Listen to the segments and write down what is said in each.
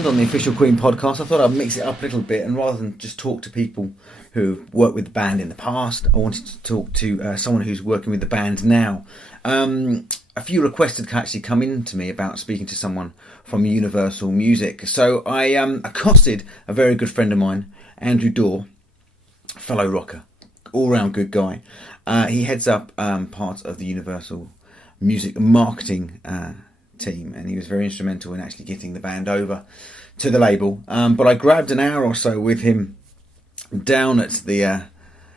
round on the official Queen podcast. I thought I'd mix it up a little bit, and rather than just talk to people who worked with the band in the past, I wanted to talk to someone who's working with the band now. A few requests had actually come in to me about speaking to someone from Universal Music. So I accosted a very good friend of mine, Andrew Daw, fellow rocker, all-round good guy. He heads up part of the Universal Music marketing team, and he was very instrumental in actually getting the band over to the label. But I grabbed an hour or so with him down at the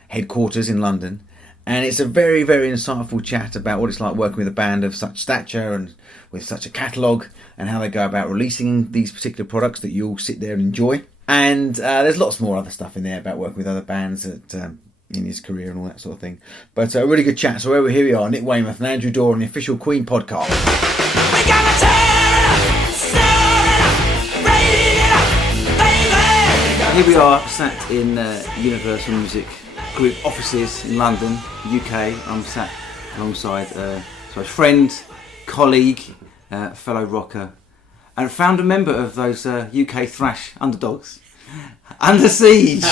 headquarters in London, and it's a very, very insightful chat about what it's like working with a band of such stature and with such a catalogue, and how they go about releasing these particular products that you all sit there and enjoy. And there's lots more other stuff in there about working with other bands in his career and all that sort of thing. But a really good chat. So here we are, Nick Weymouth and Andrew Daw on the official Queen podcast. We gotta tear it up, stir it up, raise it up, baby. Here we are, sat in Universal Music Group offices in London, UK. I'm sat alongside friend, colleague, fellow rocker, and founder member of those UK thrash underdogs, Under Siege,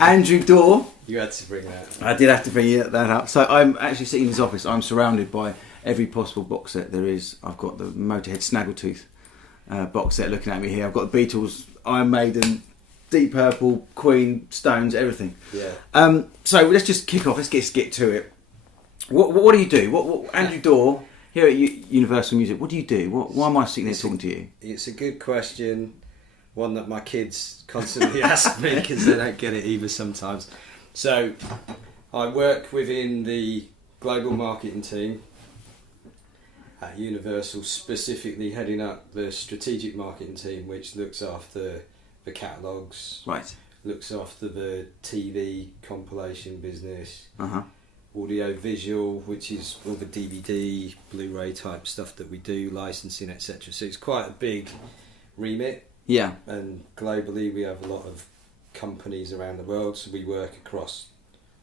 Andrew Daw. You had to bring that. I did have to bring that up. So I'm actually sitting in his office. I'm surrounded by every possible box set there is. I've got the Motorhead Snaggletooth box set looking at me here. I've got the Beatles, Iron Maiden, Deep Purple, Queen, Stones, everything. Yeah. So let's just kick off. Let's get to it. What do you do? What Andrew Daw here at Universal Music? What do you do? Why am I sitting there talking to you? It's a good question. One that my kids constantly ask me because they don't get it either sometimes. So I work within the global marketing team at Universal, specifically heading up the strategic marketing team, which looks after the catalogues, Right. looks after the TV compilation business, Uh-huh. audio visual, which is all the DVD, Blu-ray type stuff that we do, licensing, etc. So it's quite a big remit. Yeah. And globally we have a lot of companies around the world, so we work across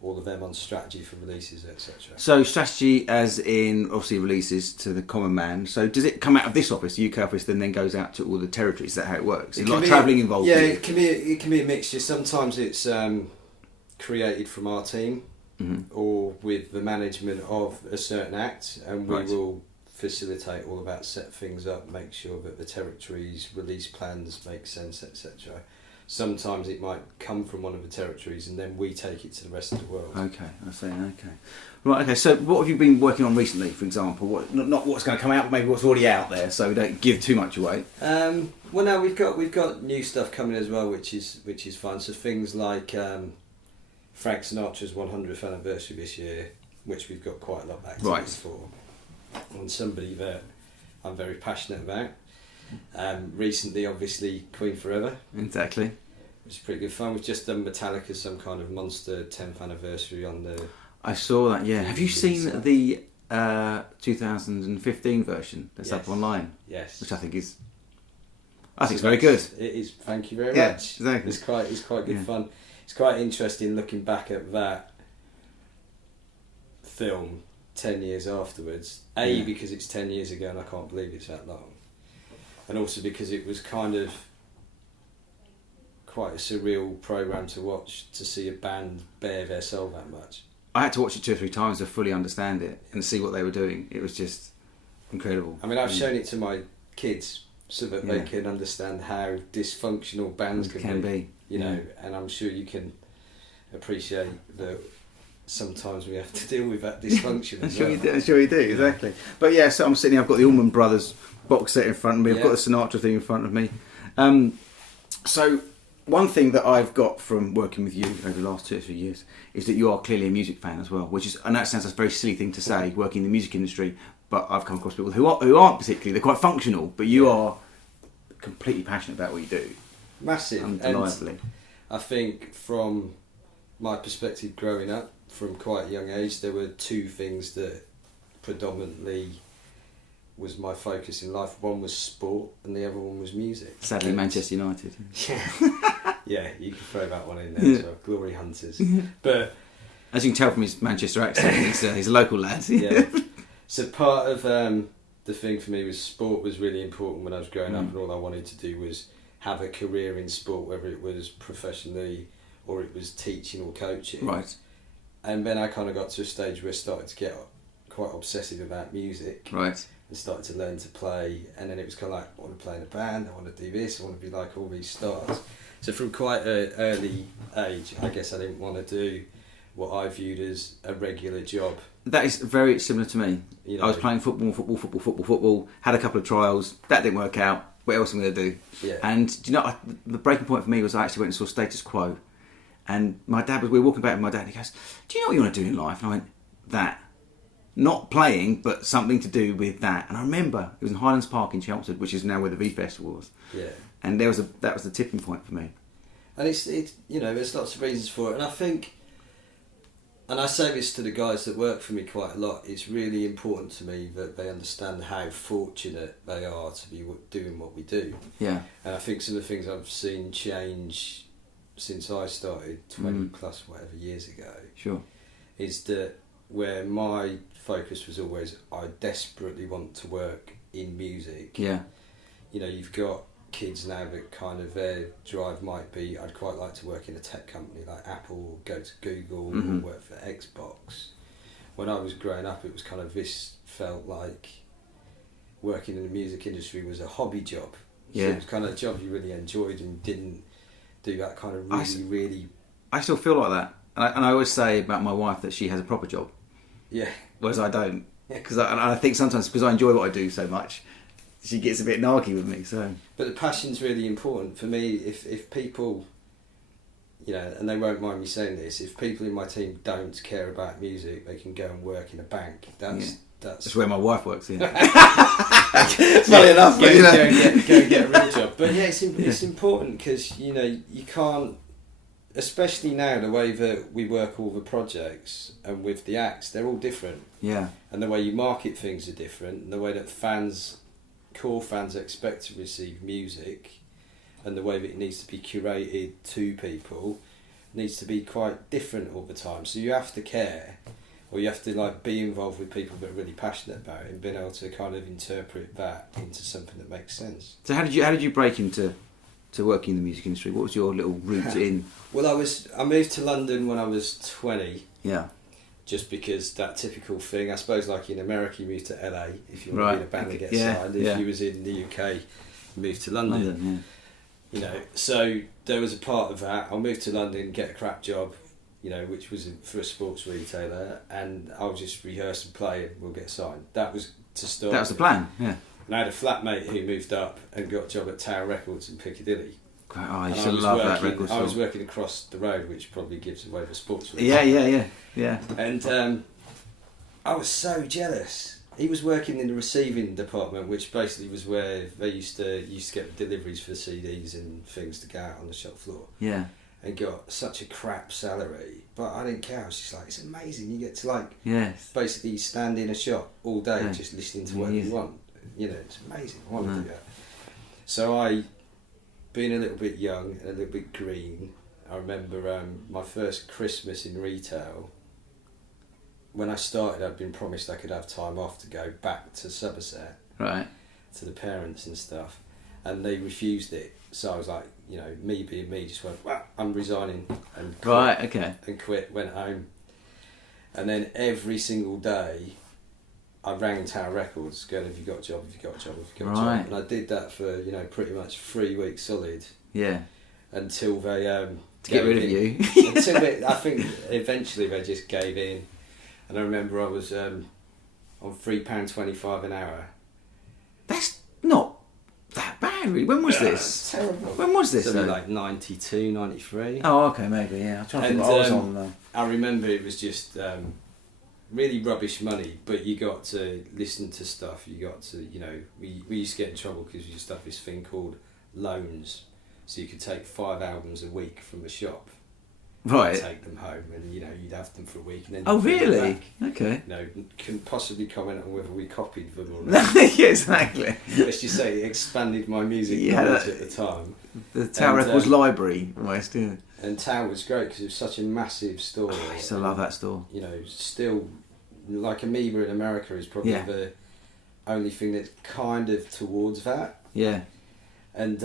all of them on strategy for releases, etc. So strategy as in obviously releases to the common man. So does it come out of this office, the UK office, then goes out to all the territories? Is that how it works? There's a lot of travelling involved. Yeah, it can be a mixture. Sometimes it's created from our team, or with the management of a certain act, and we will facilitate all of that, set things up, make sure that the territories' release plans make sense, etc. Sometimes it might come from one of the territories and then we take it to the rest of the world. Okay, I see. Okay, right. Okay, so what have you been working on recently? For example, not what's going to come out, but maybe what's already out there, so we don't give too much away. Well, no, we've got new stuff coming as well, which is fun. So things like Frank Sinatra's 100th anniversary this year, which we've got quite a lot of activities for, and somebody that I'm very passionate about. Recently, obviously, Queen Forever. Exactly. Which is pretty good fun. We've just done Metallica's some kind of monster 10th anniversary on the... I saw that, yeah. Have you seen the 2015 version that's up online? Yes. Which I think is... I think it's very good. It is, thank you very Yeah, much. exactly. It's quite good fun. It's quite interesting looking back at that film 10 years afterwards. Because it's 10 years ago and I can't believe it's that long. And also because it was kind of quite a surreal programme to watch, to see a band bare their soul that much. I had to watch it 2 or 3 times to fully understand it and see what they were doing. It was just incredible. I mean, I've shown it to my kids so that they can understand how dysfunctional bands can be. You know, and I'm sure you can appreciate that sometimes we have to deal with that dysfunction. I'm sure you do, exactly. But yeah, so I'm sitting here, I've got the Allman Brothers box set in front of me, I've got the Sinatra thing in front of me. So one thing that I've got from working with you over the last 2 or 3 years is that you are clearly a music fan as well, which is, and that sounds like a very silly thing to say, working in the music industry, but I've come across people who aren't particularly, they're quite functional, but you are completely passionate about what you do. Massive. Undeniably. And I think from my perspective growing up, from quite a young age, there were 2 things that predominantly was my focus in life. One was sport and the other one was music. Sadly, Manchester United. Yeah, you can throw that one in there as well. Glory Hunters. But as you can tell from his Manchester accent, he's a local lad. Yeah. So part of the thing for me was sport was really important when I was growing up, and all I wanted to do was have a career in sport, whether it was professionally or it was teaching or coaching. Right. And then I kind of got to a stage where I started to get quite obsessive about music. Right. And started to learn to play, and then it was kind of like, I want to play in a band, I want to do this, I want to be like all these stars. So from quite an early age, I guess I didn't want to do what I viewed as a regular job. That is very similar to me. You know, I was playing football, had a couple of trials, that didn't work out, what else am I going to do? Yeah. And do you know, the breaking point for me was I actually went and saw Status Quo, and my dad we were walking back with my dad, and he goes, do you know what you want to do in life? And I went, that. Not playing, but something to do with that. And I remember it was in Highlands Park in Chelmsford, which is now where the V Festival was. Yeah. And that was the tipping point for me. And it's you know, there's lots of reasons for it, and I think, and I say this to the guys that work for me quite a lot, it's really important to me that they understand how fortunate they are to be doing what we do. Yeah. And I think some of the things I've seen change since I started 20 plus whatever years ago. Sure. Is that where my focus was always, I desperately want to work in music. Yeah. You know, you've got kids now that kind of their drive might be, I'd quite like to work in a tech company like Apple, go to Google, or work for Xbox. When I was growing up, it was kind of, this felt like working in the music industry was a hobby job. Yeah. So it was kind of a job you really enjoyed and didn't do that kind of really... I still feel like that. And I always say about my wife that she has a proper job. Yeah. Whereas I don't. Because I think sometimes because I enjoy what I do so much, she gets a bit narky with me. So. But the passion's really important for me. If people, you know, and they won't mind me saying this, if people in my team don't care about music, they can go and work in a bank. That's where my wife works. Yeah. Funny enough, go and get a real job. But yeah, it's important because you know you can't. Especially now, the way that we work all the projects and with the acts, they're all different. Yeah. And the way you market things are different, and the way that core fans expect to receive music, and the way that it needs to be curated to people, needs to be quite different all the time. So you have to care, or you have to like be involved with people that are really passionate about it, and being able to kind of interpret that into something that makes sense. So how did you break into working in the music industry? What was your little route in? Well, I moved to London when I was 20. Yeah. Just because that typical thing, I suppose, like in America, you move to LA if you want to be in a band and get signed. If you was in the UK, you moved to London. You know, so there was a part of that. I'll move to London, get a crap job, you know, which was for a sports retailer, and I'll just rehearse and play, and we'll get signed. That was to start. That was the plan. Yeah. And I had a flatmate who moved up and got a job at Tower Records in Piccadilly. Oh, I used to love that record store. I was working across the road, which probably gives away the sports. Yeah. And I was so jealous. He was working in the receiving department, which basically was where they used to get deliveries for CDs and things to go out on the shop floor. Yeah. And got such a crap salary, but I didn't care. I was just like, it's amazing. You get to basically stand in a shop all day just listening to whatever you want. You know, it's amazing. I want to do that. So I, being a little bit young and a little bit green, I remember my first Christmas in retail. When I started, I'd been promised I could have time off to go back to Somerset, right, to the parents and stuff, and they refused it. So I was like, you know, me being me, just went, well, I'm resigning, and quit, went home, and then every single day, I rang Tower Records, going, have you got a job? Have you got a job? Have you got a job? And I did that for, you know, pretty much 3 weeks solid. Yeah. Until they to get rid of you. I think eventually they just gave in. And I remember I was on £3.25 an hour. That's not that bad, really. When was this? Terrible. When was this? Something like 92, 93. Oh, okay, maybe, yeah. I'm trying to think what I was on though. I remember it was just really rubbish money, but you got to listen to stuff. You got to, you know, we used to get in trouble because we used to have this thing called loans. So you could take 5 albums a week from the shop. Right. Take them home, and you know you'd have them for a week, and then. Oh really? Okay. You know, can possibly comment on whether we copied them or not. Yeah, exactly. Let's just say it expanded my music knowledge at the time. The Tower Records library, almost. Yeah. And Tower was great because it was such a massive store. Oh, I still love that store. You know, still like Amoeba in America is probably only thing that's kind of towards that. Yeah. And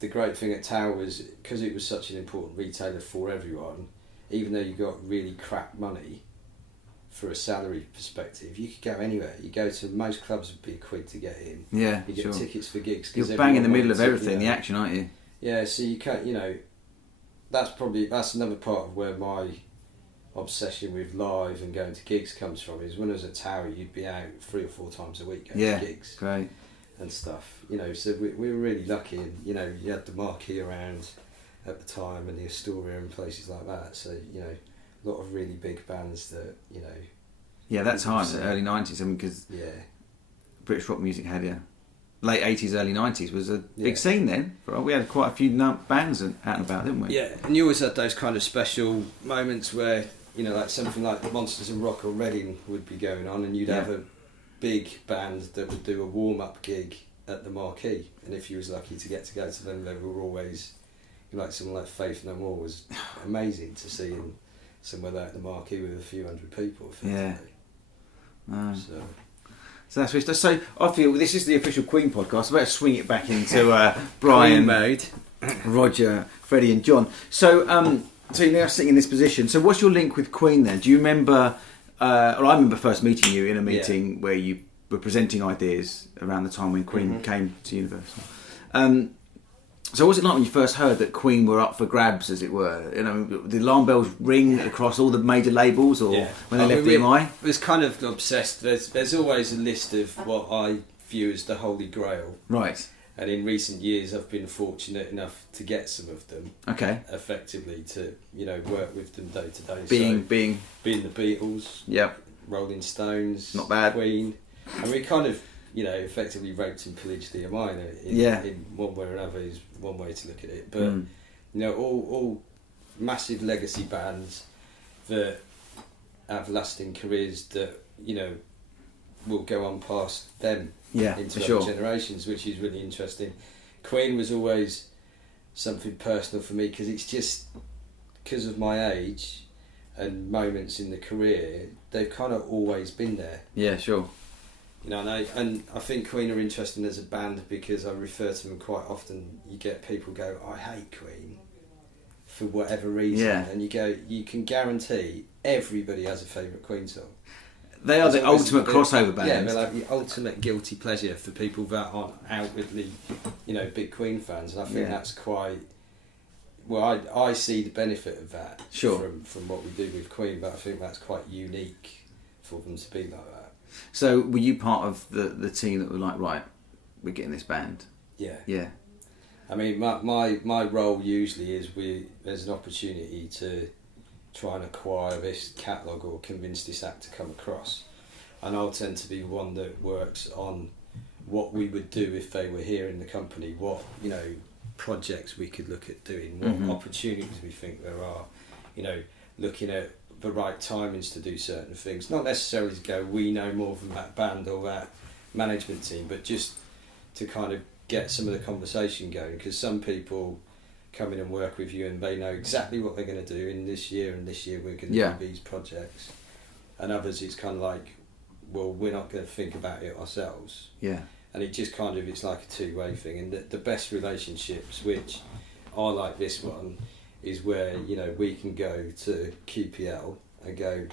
the great thing at Tower was, because it was such an important retailer for everyone, even though you got really crap money for a salary perspective, you could go anywhere. You go to most clubs would be £1 to get in. Yeah, you get tickets for gigs. You're bang in the middle of everything, the action, aren't you? Yeah, so you can't, that's another part of where my obsession with live and going to gigs comes from. Is when I was at Tower, you'd be out 3 or 4 times a week going to gigs. Great. And stuff, so we were really lucky, and you had the Marquee around at the time, and the Astoria and places like that. So a lot of really big bands that Yeah, that's hard. The early 90s, because British rock music had late 80s, early 90s was a big scene then. We had quite a few bands out and about, didn't we? Yeah, and you always had those kind of special moments where like something like Monsters and Rock or Reading would be going on, and you'd have a big band that would do a warm-up gig at the Marquee, and if you was lucky to get to go to them, they were always someone like Faith No More was amazing to see in somewhere there at the Marquee with a few hundred people. So that's what. So I feel this is the official Queen podcast. I better swing it back into Brian mode, Roger, Freddie, and John. So so you're now sitting in this position. So what's your link with Queen then? Do you remember? I remember first meeting you in a meeting where you were presenting ideas around the time when Queen came to Universal. So what was it like when you first heard that Queen were up for grabs, as it were? The alarm bells ring across all the major labels, or when they left EMI? I was kind of obsessed. There's always a list of what I view as the Holy Grail. Right. And in recent years, I've been fortunate enough to get some of them. Okay. Effectively to work with them day to day. Being the Beatles. Yep. Rolling Stones. Not bad. Queen. And we kind of effectively raped and pillaged the EMI in one way or another is one way to look at it. But all massive legacy bands that have lasting careers that will go on past them into other generations, which is really interesting. Queen was always something personal for me because it's just because of my age and moments in the career, they've kind of always been there. Yeah, sure. And I think Queen are interesting as a band because I refer to them quite often. You get people go, I hate Queen for whatever reason, and you can guarantee everybody has a favourite Queen song. They are the ultimate crossover band. Yeah, they're like the ultimate guilty pleasure for people that aren't outwardly, big Queen fans, and I think that's quite. Well, I see the benefit of that from what we do with Queen, but I think that's quite unique for them to be like that. So, were you part of the team that were like, right, we're getting this band? Yeah. Yeah. I mean, my role usually is there's an opportunity to try and acquire this catalogue or convince this act to come across, and I'll tend to be one that works on what we would do if they were here in the company, what projects we could look at doing, what opportunities we think there are, looking at the right timings to do certain things, not necessarily to go we know more than that band or that management team, but just to kind of get some of the conversation going, because some people come in and work with you and they know exactly what they're going to do in this year, and this year we're going to do these projects, and others it's kind of like, well, we're not going to think about it ourselves, and it just kind of, it's like a two-way thing. And the best relationships, which are like this one, is where we can go to QPL and go,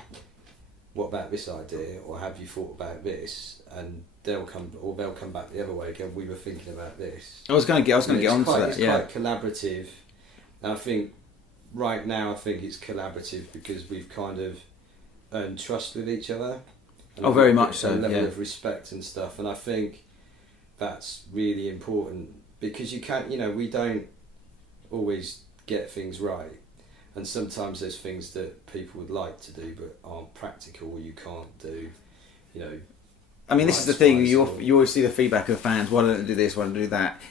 what about this idea, or have you thought about this, and they'll come back the other way again, we were thinking about this. I was going to get on to that. It's quite collaborative, and I think right now it's collaborative because we've kind of earned trust with each other. Very much so. A level of respect and stuff, and I think that's really important because you can't, we don't always get things right, and sometimes there's things that people would like to do but aren't practical, or you can't do, I mean, this is the thing, you always see the feedback of fans, why don't I do this, why don't I do that?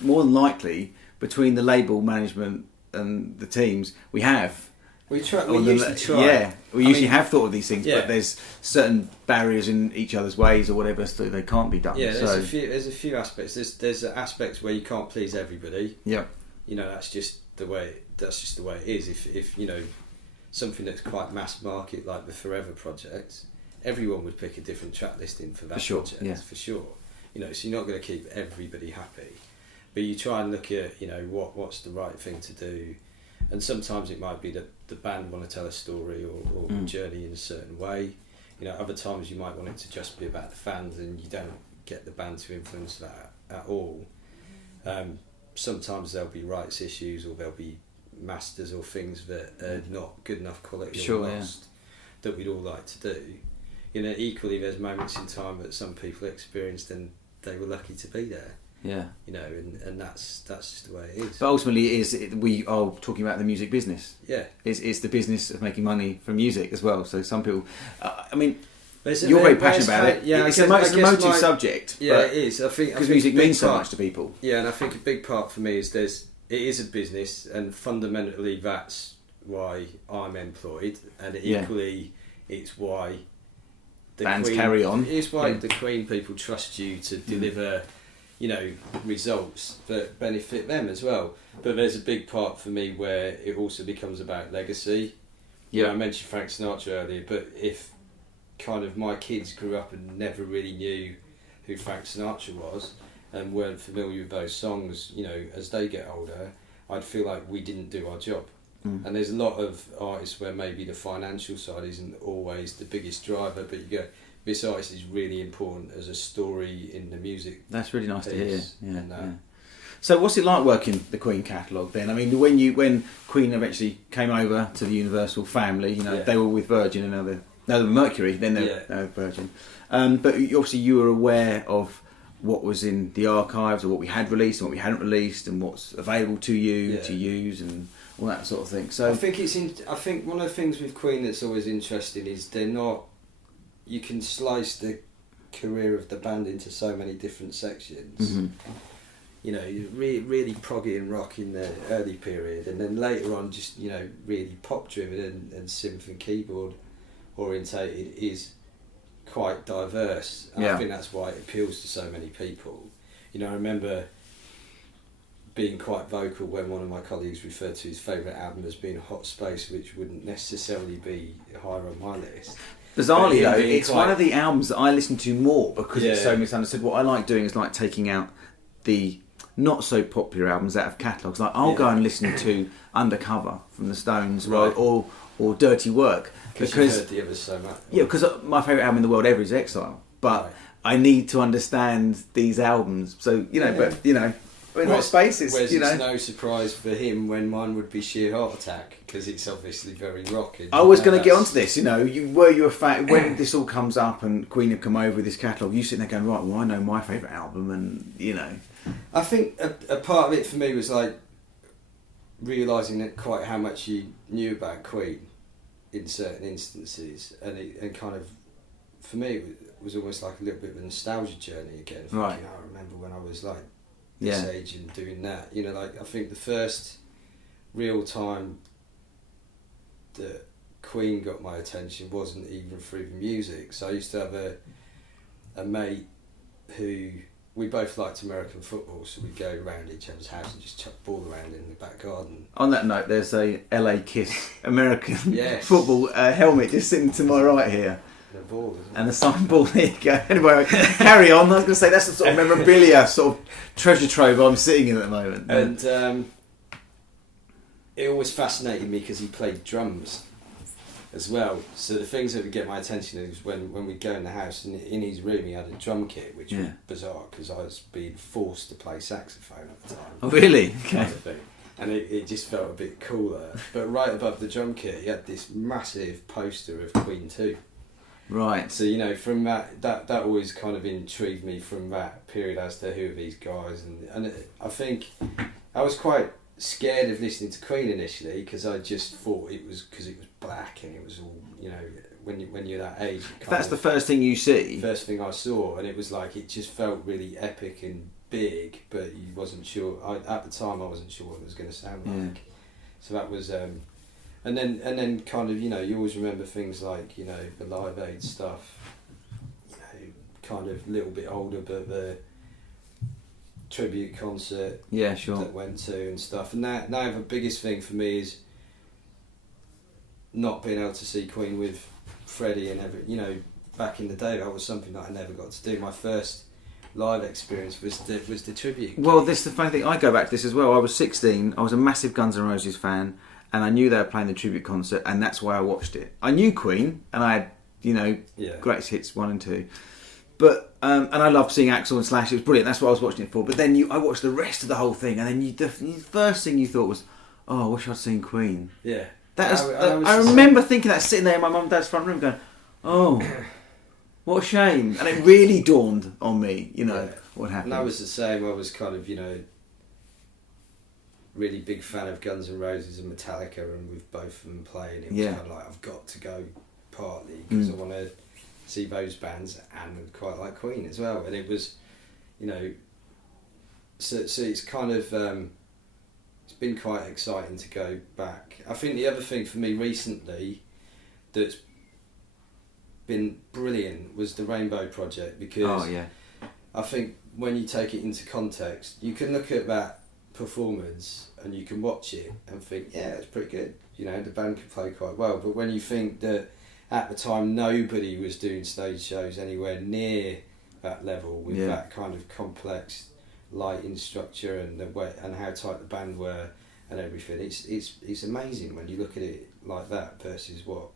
More than likely, between the label management and the teams, we usually try. Yeah, we usually have thought of these things, but there's certain barriers in each other's ways or whatever, so they can't be done. Yeah, there's a few aspects. There's aspects where you can't please everybody. Yeah. That's just the way it is. If something that's quite mass market like the Forever project, everyone would pick a different track listing for that project, for sure. You know, so you're not going to keep everybody happy, but you try and look at, you know, what's the right thing to do, and sometimes it might be that the band want to tell a story or journey in a certain way. You know, other times you might want it to just be about the fans, and you don't get the band to influence that at all. Sometimes there'll be rights issues, or there'll be masters or things that are not good enough quality or lost that we'd all like to do. You know, equally there's moments in time that some people experienced and they were lucky to be there. Yeah. You know, and that's just the way it is. But ultimately we are talking about the music business. Yeah. It's the business of making money from music as well. So some people, I mean, you're very passionate about it. Yeah, it's an emotive subject. Yeah, it is. I think because music means so much to people. Yeah, and I think a big part for me is it is a business, and fundamentally that's why I'm employed, and equally it's why the bands Queen, carry on. It's why the Queen people trust you to deliver, you know, results that benefit them as well. But there's a big part for me where it also becomes about legacy. Yeah, I mentioned Frank Sinatra earlier, but if kind of my kids grew up and never really knew who Frank Sinatra was and weren't familiar with those songs, you know, as they get older, I'd feel like we didn't do our job. And there's a lot of artists where maybe the financial side isn't always the biggest driver, but you go, this artist is really important as a story in the music. That's really nice to hear. Yeah. So what's it like working the Queen catalogue then? I mean, when Queen eventually came over to the Universal family, you know, they were with Virgin and they were Mercury, then they were Virgin. But obviously you were aware of what was in the archives, or what we had released and what we hadn't released, and what's available to you to use, and all that sort of thing. So I think one of the things with Queen that's always interesting is they're not. You can slice the career of the band into so many different sections. Mm-hmm. You know, really proggy and rock in the early period, and then later on, just, you know, really pop driven and synth and keyboard orientated is quite diverse. And I think that's why it appeals to so many people. You know, I remember being quite vocal when one of my colleagues referred to his favourite album as being Hot Space, which wouldn't necessarily be higher on my list. Bizarrely though, it's one of the albums that I listen to more because it's so misunderstood. What I like doing is like taking out the not so popular albums out of catalogues. Like I'll go and listen to Undercover from the Stones, or Dirty Work, because you've heard the others so much. Yeah, because my favourite album in the world ever is Exile, but I need to understand these albums. So but in Hot Space, it's no surprise for him when mine would be Sheer Heart Attack, because it's obviously very rocking. I was going to get onto this. Were you a fan when this all comes up and Queen have come over with this catalogue? You sitting there going, right? Well, I know my favourite album, and I think a part of it for me was like realising that quite how much you knew about Queen in certain instances, and kind of for me it was almost like a little bit of a nostalgia journey again. Thinking, I remember when I was like this age and doing that. Like I think the first real time that Queen got my attention wasn't even through the music. So I used to have a mate who, we both liked American football, so we'd go around each other's house and just chuck ball around in the back garden. On that note, there's a LA Kiss American football helmet just sitting to my right here. And a ball, and a signed ball. There you go. Anyway, carry on. I was going to say that's the sort of memorabilia, sort of treasure trove I'm sitting in at the moment. And it always fascinated me because he played drums as well. So the things that would get my attention is when we'd go in the house, and in his room he had a drum kit, which was bizarre because I was being forced to play saxophone at the time. Oh really? Okay. And it just felt a bit cooler. But right above the drum kit he had this massive poster of Queen 2. Right. So from that always kind of intrigued me from that period as to who are these guys, and I think I was quite scared of listening to Queen initially because I just thought it was because it was black and it was all when you're that age. That's the first thing you see. First thing I saw, and it was like it just felt really epic and big, but you wasn't sure. At the time I wasn't sure what it was going to sound like. So that was. And then kind of, you always remember things like, the Live Aid stuff, kind of a little bit older, but the tribute concert that went to and stuff. And now the biggest thing for me is not being able to see Queen with Freddie and back in the day, that was something that I never got to do. My first live experience was the tribute. Well, this is the funny thing. I go back to this as well. I was 16. I was a massive Guns N' Roses fan, and I knew they were playing the tribute concert, and that's why I watched it. I knew Queen, and I had, greatest hits 1 and 2. But and I loved seeing Axl and Slash. It was brilliant. That's what I was watching it for. But then I watched the rest of the whole thing, and then the first thing you thought was, "Oh, I wish I'd seen Queen." Yeah, I remember thinking that, sitting there in my mum and dad's front room, going, "Oh, what a shame." And it really dawned on me, what happened. And I was the same. I was kind of, really big fan of Guns N' Roses and Metallica, and with both of them playing, it was kind of like, I've got to go, partly because I want to see those bands, and quite like Queen as well. And it was, so it's kind of it's been quite exciting to go back. I think the other thing for me recently that's been brilliant was the Rainbow Project, because I think when you take it into context, you can look at that performance and you can watch it and think, yeah, it's pretty good, the band could play quite well. But when you think that at the time nobody was doing stage shows anywhere near that level, with that kind of complex lighting structure and the way and how tight the band were and everything, it's amazing when you look at it like that versus what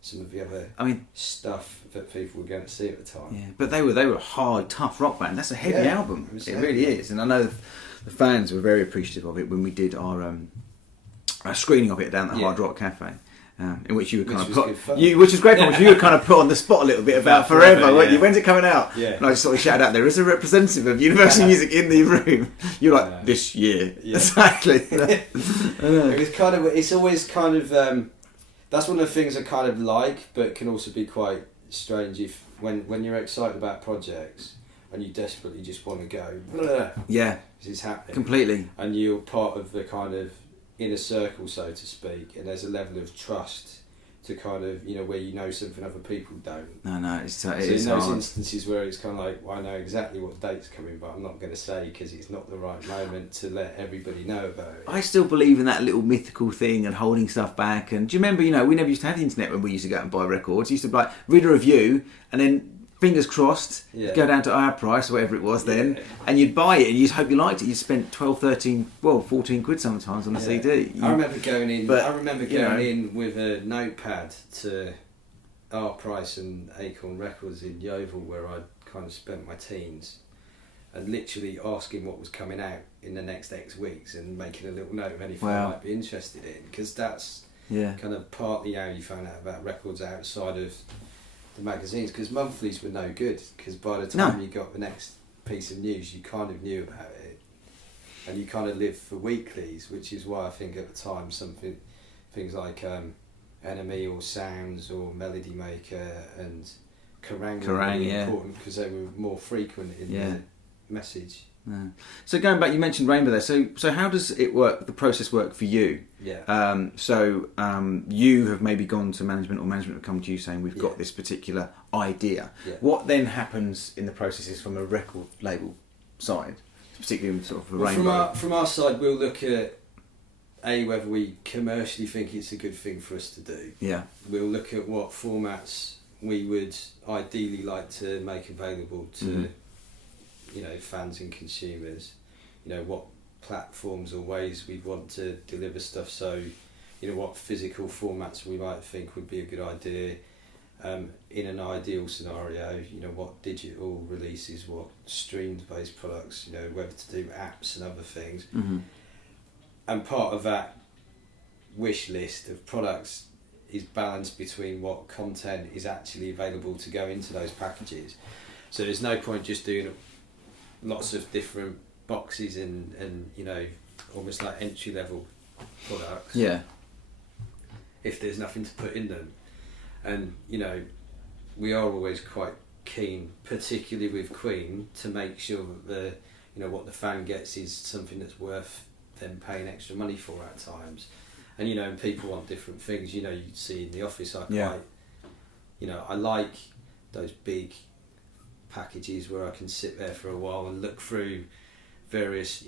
some of the other stuff that people were going to see at the time. Yeah, but they were a hard, tough rock band. That's a heavy album. It really is. And I know the fans were very appreciative of it when we did our screening of it down at the Hard Rock Cafe. In which you were kind of put, which is great fun, which you were kind of put on the spot a little bit about Forever, weren't you? When's it coming out? Yeah. And I just sort of shouted out, there is a representative of Universal Music in the room. You're like, this year. Yeah. Exactly. It's always kind of, that's one of the things I kind of like, but can also be quite strange if when you're excited about projects and you desperately just want to go, this is happening. Completely. And you're part of the kind of inner circle, so to speak, and there's a level of trust to kind of, where something other people don't. No, it so is in those hard. instances where it's kind of like, well, I know exactly what date's coming, but I'm not going to say because it's not the right moment to let everybody know about it. I still believe in that little mythical thing and holding stuff back. And do you remember, we never used to have the internet when we used to go out and buy records. We used to be like, read a review and then fingers crossed, go down to our price or whatever it was then, and you'd buy it and you'd hope you liked it. You spent 12, 13, 14 quid sometimes on a CD. I remember going in in with a notepad to our price and Acorn Records in Yeovil, where I'd kind of spent my teens, and literally asking what was coming out in the next X weeks and making a little note of anything I might be interested in, because that's kind of partly how you found out about records outside of the magazines, because monthlies were no good, because by the time you got the next piece of news you kind of knew about it, and you kind of lived for weeklies, which is why I think at the time things like Enemy or Sounds or Melody Maker and Kerrang were really important, because they were more frequent in the message. Yeah. So going back, you mentioned Rainbow there. So how does it work? The process work for you? Yeah. You have maybe gone to management, or management have come to you saying we've got this particular idea. Yeah. What then happens in the processes from a record label side, particularly sort of Rainbow? From our side, we'll look at whether we commercially think it's a good thing for us to do. Yeah. We'll look at what formats we would ideally like to make available to. Fans and consumers, what platforms or ways we'd want to deliver stuff, so what physical formats we might think would be a good idea, in an ideal scenario, what digital releases, what streamed based products, whether to do apps and other things. And part of that wish list of products is balanced between what content is actually available to go into those packages. So there's no point just doing lots of different boxes and almost like entry level products. Yeah. If there's nothing to put in them, and we are always quite keen, particularly with Queen, to make sure that what the fan gets is something that's worth them paying extra money for at times. And and people want different things. You see in the office, I like those big packages where I can sit there for a while and look through various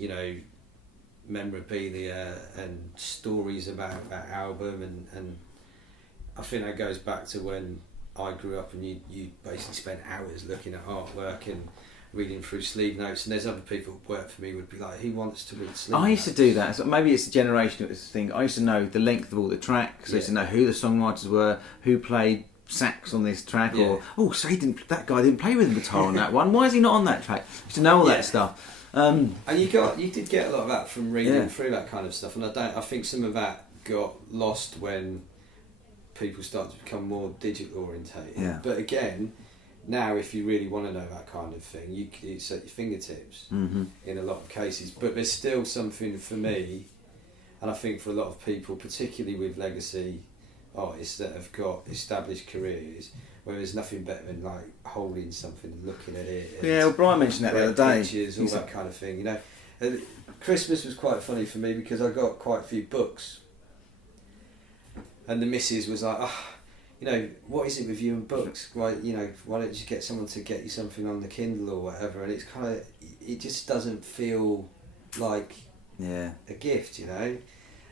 memorabilia and stories about that album, and I think that goes back to when I grew up and you basically spent hours looking at artwork and reading through sleeve notes, and there's other people who work for me would be like, who wants to read sleeve notes? I used to do that. So maybe it's a generational thing. I used to know the length of all the tracks. I used to know who the songwriters were, who played sax on this track, or so that guy didn't play with the guitar on that one. Why is he not on that track? I used to know all that stuff. And you did get a lot of that from reading through that kind of stuff, and I think some of that got lost when people started to become more digital orientated. Yeah. But again, now if you really want to know that kind of thing, it's at your fingertips in a lot of cases. But there's still something for me, and I think for a lot of people, particularly with legacy artists that have got established careers, where there's nothing better than like holding something and looking at it. Well, Brian mentioned that the other day. Pictures, all that kind of thing. You know, Christmas was quite funny for me because I got quite a few books. And the missus was like, you know, what is it with you and books? Why don't you get someone to get you something on the Kindle or whatever? And it's kind of, it just doesn't feel like a gift, you know.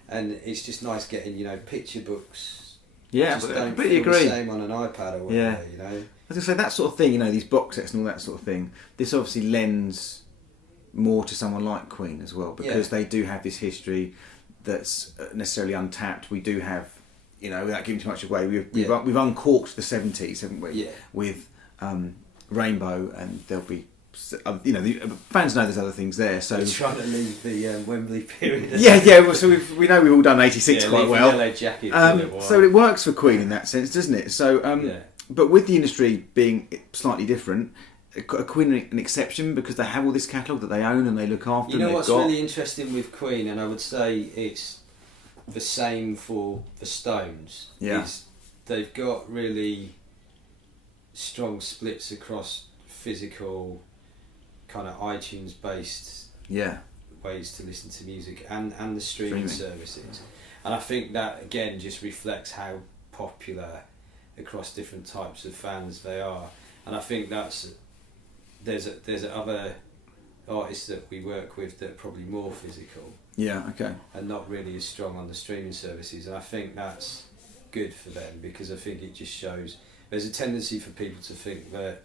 And it's just nice getting, you know, picture books. Yeah, just but I don't completely feel agree. the same on an iPad or whatever, you know. I was going to say that sort of thing, you know, these box sets and all that sort of thing. This obviously lends more to someone like Queen as well, because they do have this history that's necessarily untapped. We do have, you know, without giving too much away, we've uncorked the 70s, haven't we? Yeah. With Rainbow, and there'll be, you know, the fans know there's other things there. So we're trying to leave the Wembley period. Well, so we know we've all done 86 quite well. Yellow jacket so it works for Queen in that sense, doesn't it? So, but with the industry being slightly different, are Queen an exception because they have all this catalogue that they own and they look after? You know what's really interesting with Queen, and I would say it's the same for the Stones, is they've got really strong splits across physical kind of iTunes based ways to listen to music and the streaming services, and I think that again just reflects how popular across different types of fans they are. And I think there's other artists that we work with that are probably more physical and not really as strong on the streaming services, and I think that's good for them, because I think it just shows there's a tendency for people to think that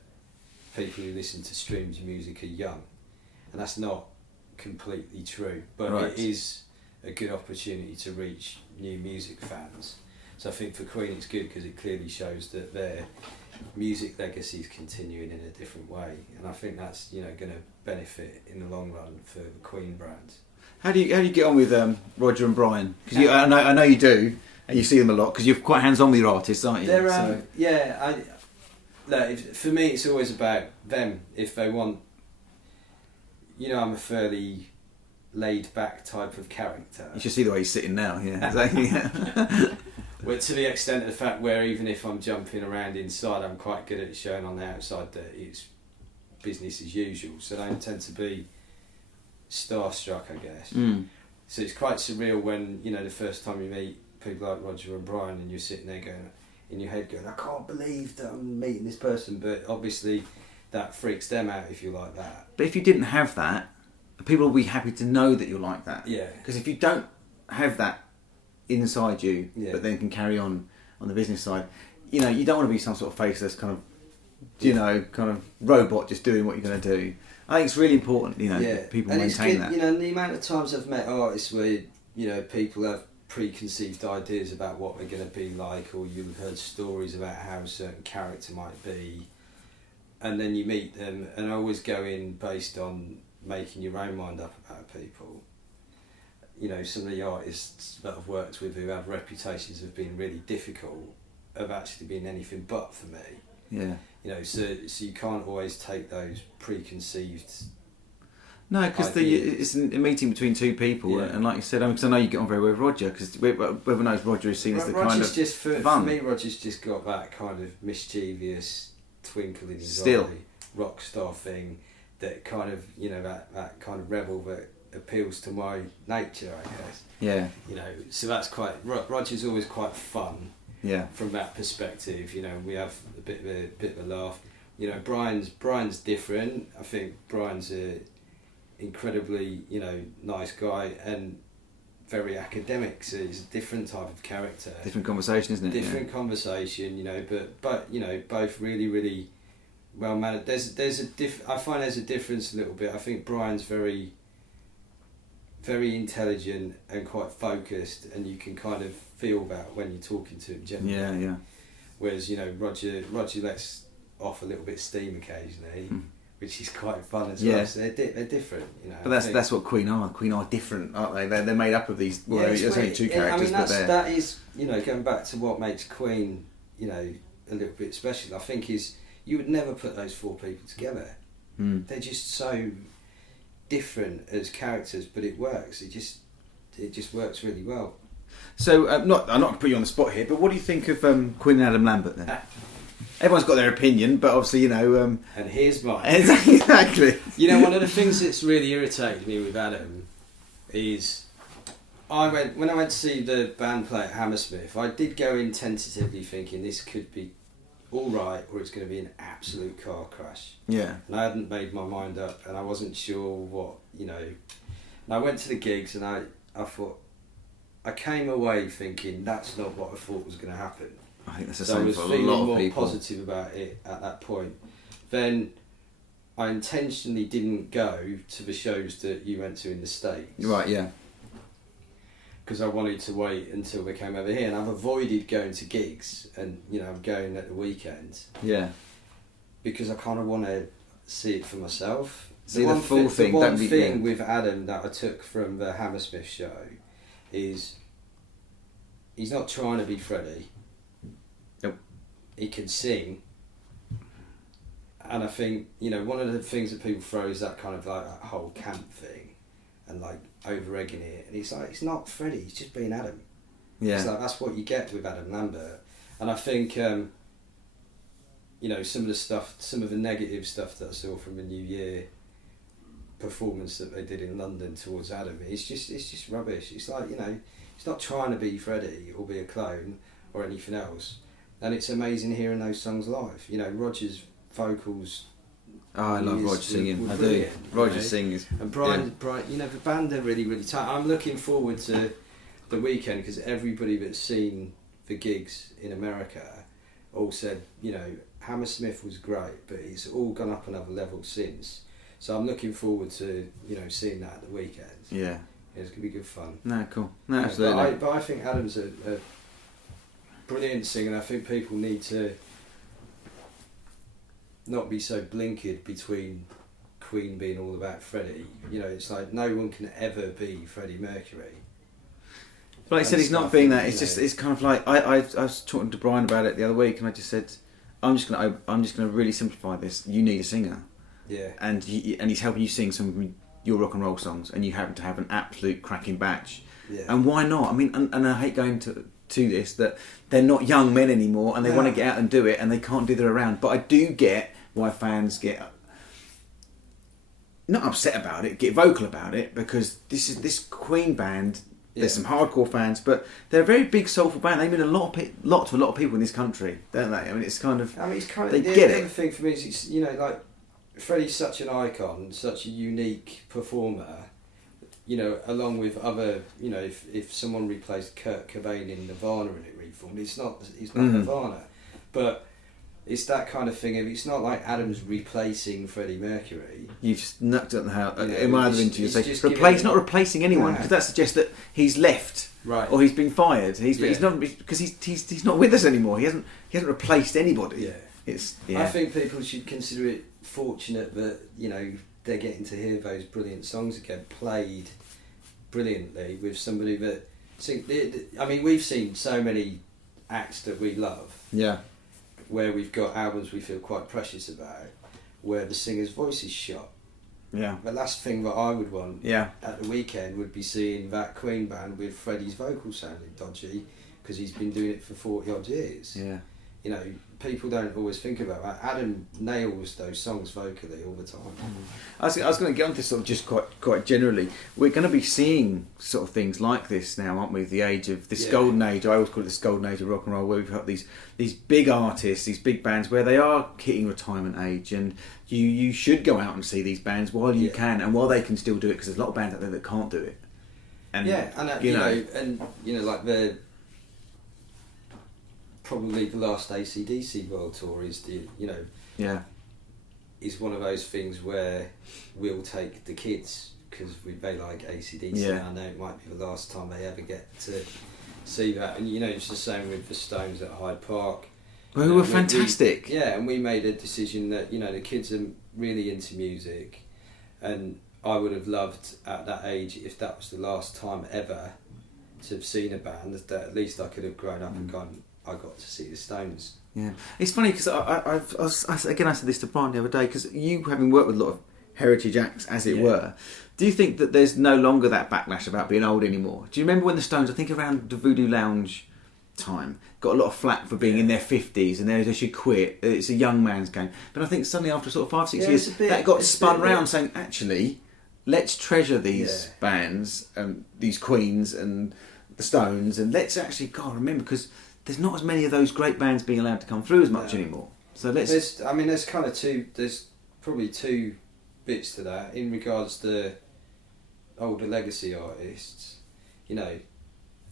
people who listen to streamed music are young, and that's not completely true, but it is a good opportunity to reach new music fans. So I think for Queen it's good because it clearly shows that their music legacy is continuing in a different way, and I think that's, you know, going to benefit in the long run for the Queen brand. How do you get on with Roger and Brian? Because I know you do, and you see them a lot because you're quite hands-on with your artists, aren't you? They're for me it's always about them. If they want, you know, I'm a fairly laid-back type of character. You should see the way he's sitting now. Yeah, exactly. Well, to the extent of the fact where even if I'm jumping around inside, I'm quite good at showing on the outside that it's business as usual. So they tend to be starstruck, I guess. So it's quite surreal when, you know, the first time you meet people like Roger and Brian and you're sitting there going, in your head going, I can't believe that I'm meeting this person, but obviously that freaks them out if you're like that. But if you didn't have that, people will be happy to know that you're like that. Yeah. Because if you don't have that inside you, but then can carry on the business side, you know, you don't want to be some sort of faceless kind of, you know, kind of robot just doing what you're going to do. I think it's really important, you know, people and maintain it's good, that. You know, the amount of times I've met artists where, you know, people have preconceived ideas about what they're going to be like, or you've heard stories about how a certain character might be, and then you meet them, and I always go in based on making your own mind up about people. You know, some of the artists that I've worked with who have reputations of being really difficult have actually been anything but for me. Yeah. You know, so you can't always take those preconceived. No, because it's a meeting between two people, and like you said, because I know you get on very well with Roger, because everyone knows Roger is seen as the kind of just fun. For me, Roger's just got that kind of mischievous twinkle in his eye, rock star thing, that kind of, you know, that kind of rebel that appeals to my nature, I guess. Yeah. You know, so that's quite. Roger's always quite fun. Yeah. From that perspective, you know, we have a bit of a laugh. You know, Brian's different. I think Brian's a incredibly, you know, nice guy, and very academic, so he's a different type of character. Different conversation, isn't it? Different conversation, you know, but you know, both really well mannered. I find there's a difference a little bit. I think Brian's very intelligent and quite focused, and you can kind of feel that when you're talking to him generally. Yeah. Whereas, you know, Roger lets off a little bit of steam occasionally, which is quite fun as well. So they're different, you know. But that's what Queen are. Queen are different, aren't they? They're made up of these. Well, there's only two characters, that is, you know, going back to what makes Queen, you know, a little bit special. I think is you would never put those four people together. They're just so different as characters, but it works. It just works really well. So, I'm not going to put you on the spot here, but what do you think of Queen and Adam Lambert then? Everyone's got their opinion, but obviously, you know... and here's mine. Exactly. You know, one of the things that's really irritated me with Adam is... when I went to see the band play at Hammersmith, I did go in tentatively thinking this could be alright or it's going to be an absolute car crash. Yeah. And I hadn't made my mind up and I wasn't sure what, you know... And I went to the gigs and I thought... I came away thinking that's not what I thought was going to happen. I think that's the So I same was for a feeling lot of more people. positive about it at that point. Then I intentionally didn't go to the shows that you went to in the States. Right, yeah. Because I wanted to wait until they came over here, and I've avoided going to gigs, and you know I'm going at the weekend. Yeah. Because I kind of want to see it for myself. See the full thing. The one thing with Adam that I took from the Hammersmith show is he's not trying to be Freddie. Nope. He can sing. And I think, you know, one of the things that people throw is that kind of like that whole camp thing and like over-egging it. And he's like, it's not Freddie, he's just being Adam. Yeah. It's like, that's what you get with Adam Lambert. And I think, you know, some of the negative stuff that I saw from the New Year performance that they did in London towards Adam, it's just rubbish. It's like, you know, he's not trying to be Freddie or be a clone or anything else. And it's amazing hearing those songs live. You know, Roger's vocals. Oh, I love Roger singing. I do. Roger sings. And Brian, you know, the band are really, really tight. I'm looking forward to the weekend because everybody that's seen the gigs in America all said, you know, Hammersmith was great, but it's all gone up another level since. So I'm looking forward to, you know, seeing that at the weekend. Yeah. It's going to be good fun. No, cool. No, absolutely. But I think Adam's a brilliant singer, and I think people need to not be so blinkered between Queen being all about Freddie. You know, it's like no one can ever be Freddie Mercury. But like I said, he's not being that. It's just, it's kind of like I was talking to Brian about it the other week, and I just said, I'm just gonna really simplify this. You need a singer. Yeah. And he's helping you sing some of your rock and roll songs, and you happen to have an absolute cracking batch. Yeah. And why not? I mean, and I hate going to this, that they're not young men anymore, and they want to get out and do it, and they can't do that around. But I do get why fans get not upset about it, get vocal about it, because this Queen band. There's some hardcore fans, but they're a very big soulful band. They mean a lot to a lot of people in this country, don't they? I mean, it's kind of. I mean, it's kind of. They the get other it. thing for me is, it's, you know, like Freddie's such an icon, such a unique performer. You know, along with other, you know, if someone replaced Kurt Cobain in Nirvana and it reformed, it's not Nirvana, but it's that kind of thing. Of it's not like Adam's replacing Freddie Mercury. You just knocked it on the house. You know, In my other interview, you say not replacing anyone, because that suggests that he's left, right, or he's been fired. He's not, because he's not with us anymore. He hasn't replaced anybody. Yeah. It's. I think people should consider it fortunate that, you know, they're getting to hear those brilliant songs again, played brilliantly with somebody that. I mean, we've seen so many acts that we love. Yeah. Where we've got albums we feel quite precious about, where the singer's voice is shot. Yeah. The last thing that I would want at the weekend would be seeing that Queen band with Freddie's vocal sounding dodgy because he's been doing it for 40 odd years. Yeah. You know, people don't always think about that. Adam nails those songs vocally all the time. I was going to get on to sort of just quite generally. We're going to be seeing sort of things like this now, aren't we? The age of this golden age. I always call it this golden age of rock and roll, where we've got these big artists, these big bands, where they are hitting retirement age, and you should go out and see these bands while you can, and while they can still do it, because there's a lot of bands out there that can't do it. And you know, like probably the last ACDC world tour is is one of those things where we'll take the kids because they like ACDC, and I know it might be the last time they ever get to see that. And you know, it's the same with the Stones at Hyde Park. Well, who were fantastic. And we made a decision that, you know, the kids are really into music, and I would have loved at that age, if that was the last time ever to have seen a band, that at least I could have grown up and gone, I got to see the Stones. Yeah, it's funny because I said this to Brian the other day, because you, having worked with a lot of heritage acts, as it were, do you think that there's no longer that backlash about being old anymore? Do you remember when the Stones, I think around the Voodoo Lounge time, got a lot of flack for being in their 50s and they should quit, it's a young man's game, but I think suddenly after sort of 5-6 years that got spun round saying, actually, let's treasure these bands, these Queens and the Stones, and let's actually remember, because there's not as many of those great bands being allowed to come through as much anymore. So there's kind of there's probably two bits to that in regards to older legacy artists. You know,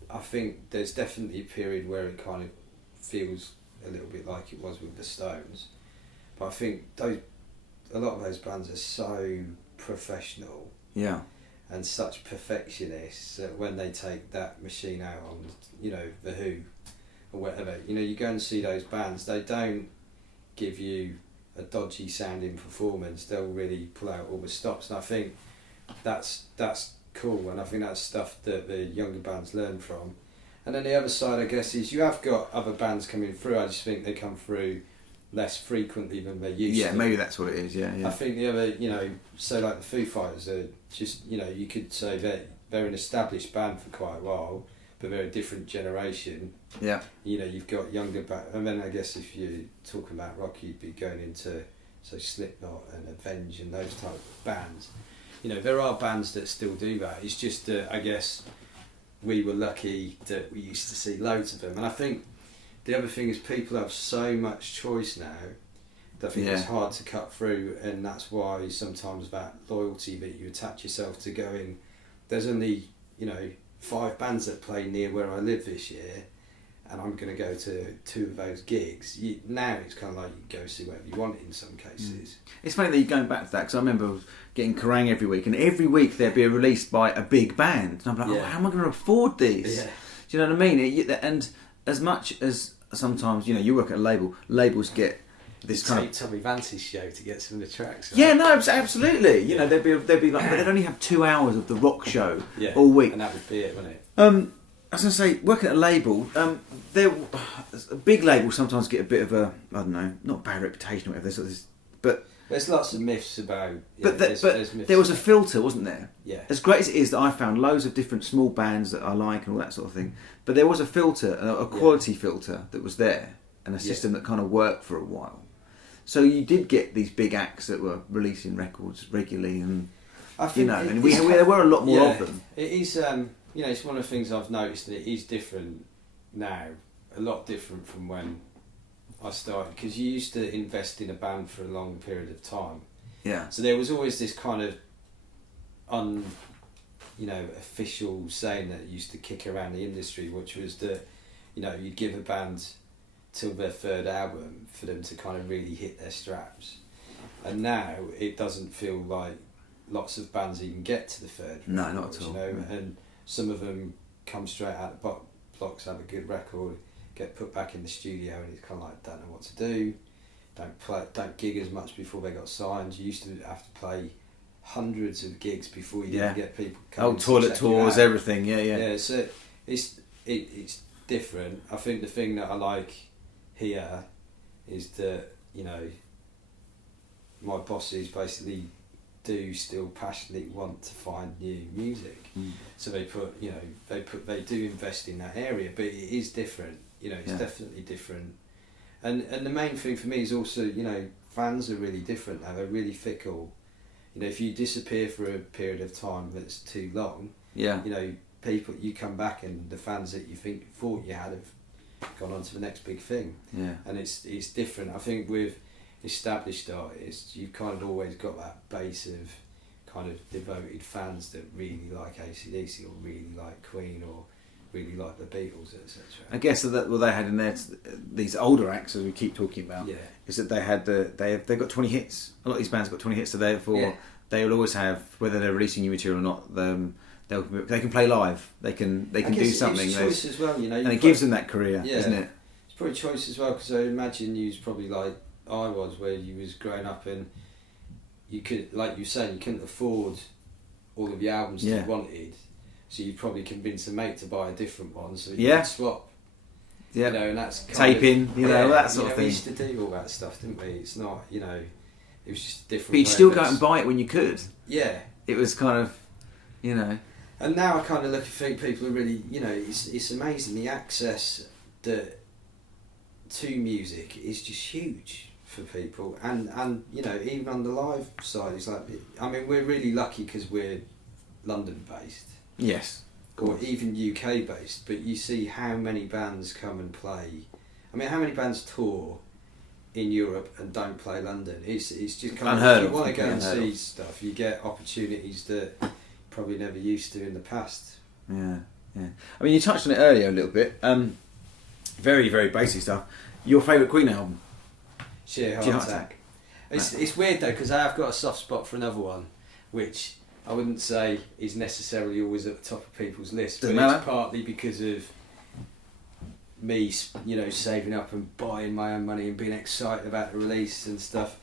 I think there's definitely a period where it kind of feels a little bit like it was with the Stones, but I think a lot of those bands are so professional, and such perfectionists that when they take that machine out on, you know, the Who or whatever, you know, you go and see those bands, they don't give you a dodgy sounding performance, they'll really pull out all the stops, and I think that's cool, and I think that's stuff that the younger bands learn from. And then the other side, I guess, is you have got other bands coming through, I just think they come through less frequently than they used to. Yeah, maybe that's what it is, I think the other, you know, so like the Foo Fighters are just, you know, you could say they're an established band for quite a while, but they're a different generation. Yeah. You know, you've got younger bands, and then I guess if you're talking about rock, you'd be going into, so Slipknot and Avenged and those type of bands. You know, there are bands that still do that. It's just that I guess we were lucky that we used to see loads of them. And I think the other thing is people have so much choice now that I think it's hard to cut through, and that's why sometimes that loyalty that you attach yourself to going, there's only, you know, 5 bands that play near where I live this year, and I'm going to go to 2 of those gigs. Now it's kind of like you can go see whatever you want in some cases. It's funny that you're going back to that, because I remember getting Kerrang every week, and every week there'd be a release by a big band, and I'm like, how am I going to afford these? Do you know what I mean? And as much as sometimes, you know, you work at a label, labels get this kind of Tommy Vance's show to get some of the tracks. Right? Yeah, no, absolutely. You know, they'd be like, but they'd only have 2 hours of the rock show all week, and that would be it, wouldn't it? I was going to say, working at a label, big labels sometimes get a bit of a, I don't know, not bad reputation or whatever, but there's lots of myths about. There's there was a filter, wasn't there? Yeah. As great as it is that I found loads of different small bands that I like and all that sort of thing, but there was a filter, a quality filter that was there, and a system that kind of worked for a while. So you did get these big acts that were releasing records regularly, and there were a lot more of them. It is, you know, it's one of the things I've noticed, and it is different now, a lot different from when I started, because you used to invest in a band for a long period of time. Yeah. So there was always this kind of official saying that used to kick around the industry, which was that, you know, you'd give a band till their 3rd album for them to kind of really hit their straps. And now it doesn't feel like lots of bands even get to the 3rd. No, not at all. You know, and some of them come straight out the blocks, have a good record, get put back in the studio, and it's kind of like, don't know what to do, don't gig as much before they got signed. You used to have to play hundreds of gigs before you could get people coming. Toilet tours, everything, Yeah, so it's different. I think the thing that I like here is that, you know, my bosses basically do still passionately want to find new music. So they do invest in that area, but it is different. You know, it's definitely different. And the main thing for me is also, you know, fans are really different now. They're really fickle. You know, if you disappear for a period of time that's too long, you know, you come back and the fans that you thought you had have gone on to the next big thing. And it's different. I think with established artists, you've kind of always got that base of kind of devoted fans that really like ACDC or really like Queen or really like the Beatles, etc. I guess that what they had in there, these older acts, as we keep talking about, is that they had they've got 20 hits. A lot of these bands have got 20 hits, so therefore they will always have, whether they're releasing new material or not, they can play live. They can do something. It's choice as well, you know, and it gives them that career, isn't it? It's probably choice as well, because I imagine you was probably like I was, where you was growing up and you could, like you said, you couldn't afford all of the albums that you wanted, so you'd probably convince a mate to buy a different one, so you could swap. Yeah, you know, and that's kind taping, of, that sort of thing. We used to do all that stuff, didn't we? It's not, you know, it was just different. But you'd still go out and buy it when you could. Yeah, it was kind of, you know. And now I kind of look and think people are really, you know, it's amazing the access to music is just huge for people, and you know, even on the live side, it's like, I mean, we're really lucky because we're London based, yes, or even UK based, but you see how many bands come and play. I mean, how many bands tour in Europe and don't play London? It's just kind of, if you want to go and see stuff, you get opportunities that probably never used to in the past. Yeah. I mean, you touched on it earlier a little bit. Very, very basic stuff. Your favourite Queen album? Sheer Heart Attack. It's weird though, because I have got a soft spot for another one, which I wouldn't say is necessarily always at the top of people's list, but it's partly because of me, you know, saving up and buying my own money and being excited about the release and stuff.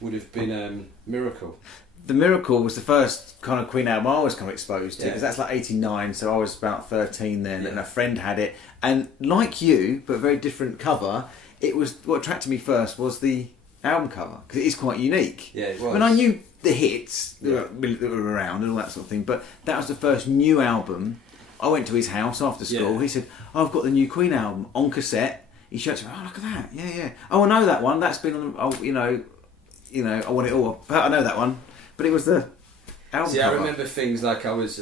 Would have been Miracle. The Miracle was the first kind of Queen album I was kind of exposed to, because that's like 89, so I was about 13 then, and a friend had it, and like you, but very different cover. It was, what attracted me first was the album cover, because it is quite unique. Yeah, it was. I mean, I knew the hits that were around and all that sort of thing, but that was the first new album. I went to his house after school. He said, "Oh, I've got the new Queen album on cassette." He showed me, "Oh, look at that! Yeah. Oh, I know that one. That's been on. Oh, you know, I want it all. I know that one." But it was the album cover. I remember things like I was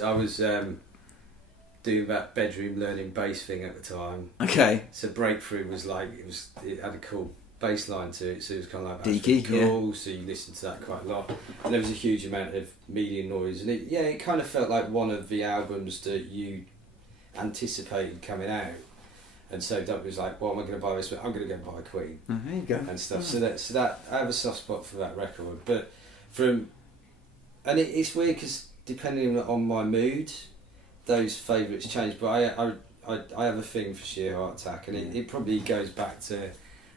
doing that bedroom learning bass thing at the time. Okay. So Breakthrough was like, it had a cool bass line to it, so it was kind of like, that's Deaky, really cool, so you listened to that quite a lot. And there was a huge amount of media noise, and it kind of felt like one of the albums that you anticipated coming out. And so Doug was like, well, am I going to buy this? I'm going to go buy Queen. Oh, there you go. And stuff. So that I have a soft spot for that record. But and it's weird because depending on my mood, those favourites change. But I have a thing for Sheer Heart Attack, and it probably goes back to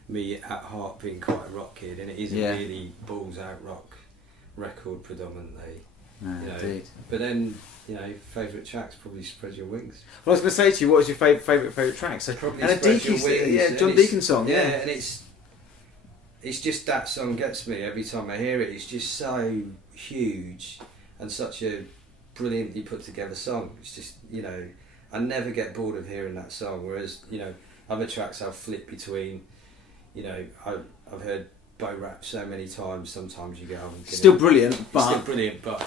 me at heart being quite a rock kid, and it is a really balls out rock record predominantly. No, indeed. But then, you know, favourite tracks probably Spread Your Wings. Well, I was going to say to you, what was your favourite track? So probably and a Spread Your Wings, John Deacon song. Yeah, and it's just that song gets me every time I hear it. It's just so huge and such a brilliantly put together song. It's just, you know, I never get bored of hearing that song. Whereas, you know, other tracks I'll flip between. You know, I've heard Bo Rap so many times. Sometimes you go, still brilliant, but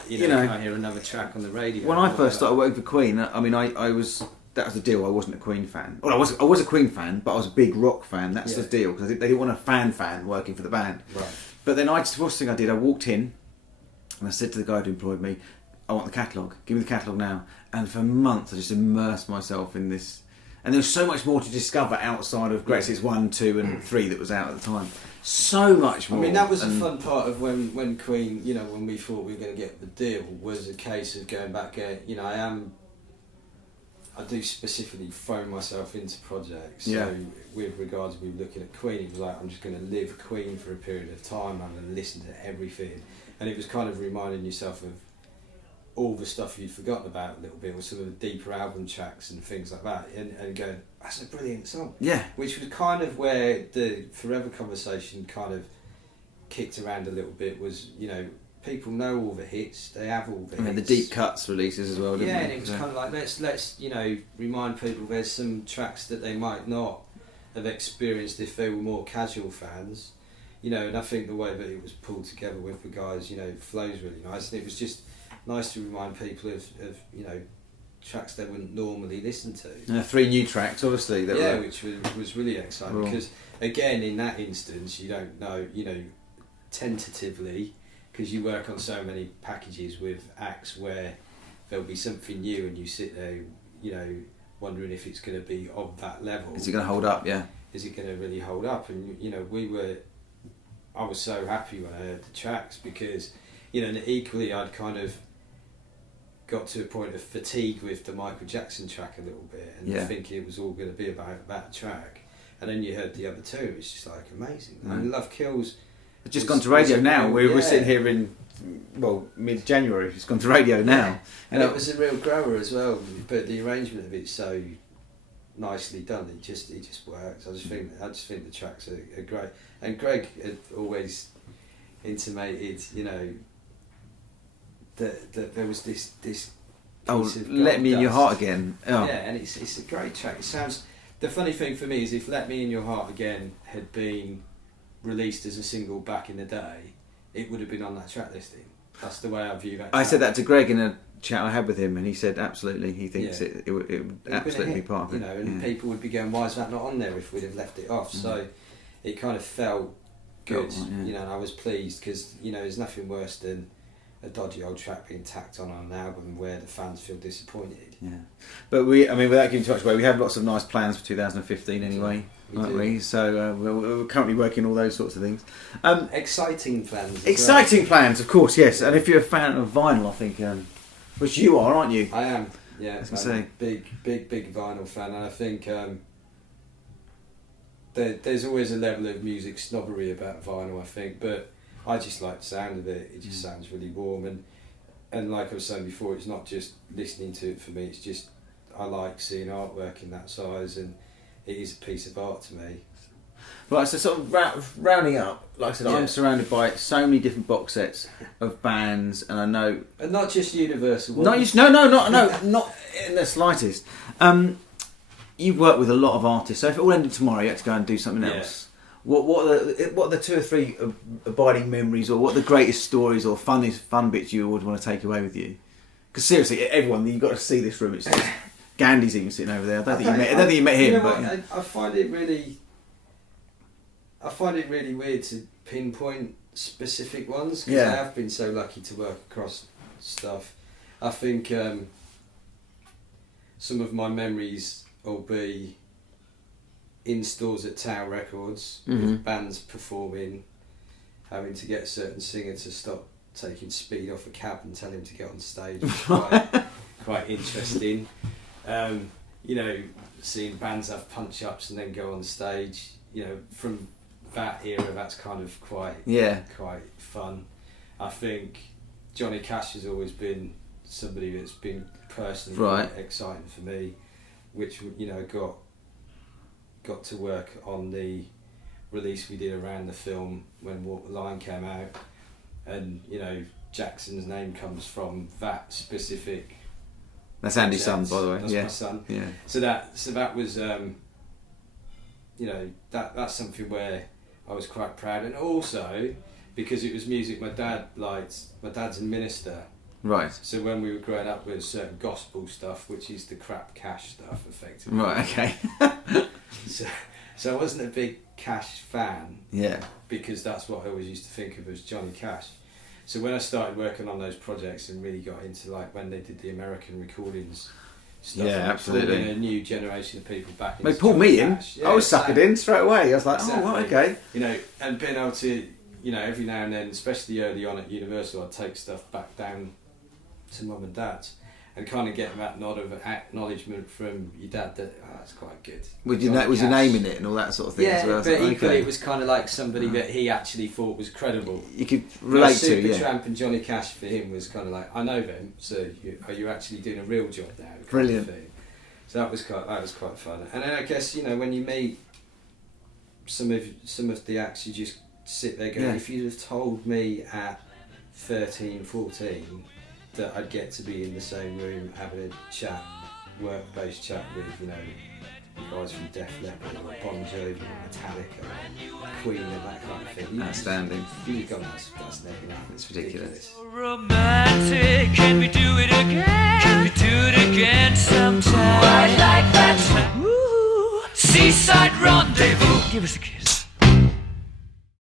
you know, I hear another track on the radio. When I first started working for Queen, I mean, I was, that was the deal. I wasn't a Queen fan. Well, I was a Queen fan, but I was a big rock fan. That's the deal, because they didn't want a fan working for the band. Right. But then the first thing I did, I walked in and I said to the guy who employed me, "I want the catalogue. Give me the catalogue now." And for months, I just immersed myself in this. And there was so much more to discover outside of Greatest Hits 1, 2 and 3 that was out at the time. So much more. I mean, that was the fun part of when Queen, you know, when we thought we were going to get the deal, was a case of going back, you know, I do specifically throw myself into projects. So with regards to looking at Queen, it was like, I'm just going to live Queen for a period of time, I'm going to listen to everything. And it was kind of reminding yourself of all the stuff you'd forgotten about a little bit, with some of the deeper album tracks and things like that, and going, that's a brilliant song. Yeah. Which was kind of where the Forever conversation kind of kicked around a little bit, was, you know, people know all the hits, they have all the hits. And the deep cuts releases as well, didn't they? Yeah, and it was kind of like, let's you know, remind people there's some tracks that they might not have experienced if they were more casual fans. You know, and I think the way that it was pulled together with the guys, you know, flows really nice, and it was just nice to remind people of you know, tracks they wouldn't normally listen to. And 3 new tracks, obviously. Which was really exciting, because again, in that instance, you don't know, you know, tentatively, because you work on so many packages with acts where there'll be something new and you sit there, you know, wondering if it's going to be of that level. Is it going to hold up? Yeah. Is it going to really hold up? And, you know, I was so happy when I heard the tracks because, you know, and equally I'd kind of got to a point of fatigue with the Michael Jackson track a little bit and thinking it was all going to be about that track. And then you heard the other two, it's just like amazing. I mean, Love Kills... It's just gone to radio now. We're sitting here in, well, mid-January. It's gone to radio now. And it was a real grower as well. But the arrangement of it's so nicely done. It just works. I just think the tracks are great. And Greg had always intimated, you know, that there was this piece of Let Me in Your dust. Heart Again. Oh. Yeah, and it's a great track. It sounds. The funny thing for me is if Let Me in Your Heart Again had been released as a single back in the day, it would have been on that track listing. That's the way I view that. I said that to Greg in a chat I had with him, and he said absolutely. He thinks it would absolutely be part of it. You know, and people would be going, "Why is that not on there?" If we'd have left it off. So it kind of felt good, you know. And I was pleased because you know there's nothing worse than a dodgy old track being tacked on an album where the fans feel disappointed. Yeah, but without giving too much away, we have lots of nice plans for 2015 anyway. We So we're currently working all those sorts of things. Exciting plans. Exciting plans, of course, yes. And if you're a fan of vinyl, I think, which you are, aren't you? I am. Yeah, I'm a big vinyl fan, and I think there's always a level of music snobbery about vinyl. I think, but I just like the sound of it. It just sounds really warm, and like I was saying before, it's not just listening to it for me. It's just I like seeing artwork in that size and. It is a piece of art to me. Right, so sort of rounding up, like I said, I'm surrounded by so many different box sets of bands, and I know... And not just Universal. Not in the slightest. You've worked with a lot of artists, so if it all ended tomorrow, you had to go and do something else. What are the 2 or 3 abiding memories, or what are the greatest stories or fun bits you would want to take away with you? Because seriously, everyone, you've got to see this room. It's just... Gandhi's even sitting over there. I don't think you met him. You know but what? I find it really weird to pinpoint specific ones because I have been so lucky to work across stuff. I think some of my memories will be in stores at Tower Records with bands performing, having to get a certain singer to stop taking speed off a cab and tell him to get on stage. Quite interesting. You know, seeing bands have punch-ups and then go on stage, you know, from that era, that's kind of quite fun. I think Johnny Cash has always been somebody that's been personally quite exciting for me, which, you know, got to work on the release we did around the film when Walk the Line came out, and, you know, Jackson's name comes from that specific... That's Andy's son, by the way. That's my son. Yeah. So that was, you know, that's something where I was quite proud, and also because it was music my dad liked. My dad's a minister. Right. So when we were growing up with certain gospel stuff, which is the crap Cash stuff, effectively. Right. Okay. So I wasn't a big Cash fan. Yeah. Because that's what I always used to think of as Johnny Cash. So when I started working on those projects and really got into like when they did the American recordings stuff, absolutely, a new generation of people back in. They pulled me in. I was suckered in straight away. I was like, exactly. Oh, well, okay. You know, and being able to, you know, every now and then, especially early on at Universal, I'd take stuff back down to mum and dad's and kind of get that nod of acknowledgement from your dad that that's quite good. Was your name in it and all that sort of thing as well? But equally it was kind of like somebody that he actually thought was credible. You could relate to, Supertramp and Johnny Cash for him was kind of like, I know them, so are you actually doing a real job now? Brilliant. So that was quite fun. And then I guess, you know, when you meet some of the acts, you just sit there going, if you'd have told me at 13, 14 that I'd get to be in the same room having a chat, work-based chat with, you know, you guys from Def Leppard or Bon Jovi or Metallica or Queen and that kind of thing. Outstanding. You've gone, that's never enough. It's ridiculous. Romantic, can we do it again? Can we do it again sometime? I'd like that. Woo, seaside rendezvous. Give us a kiss.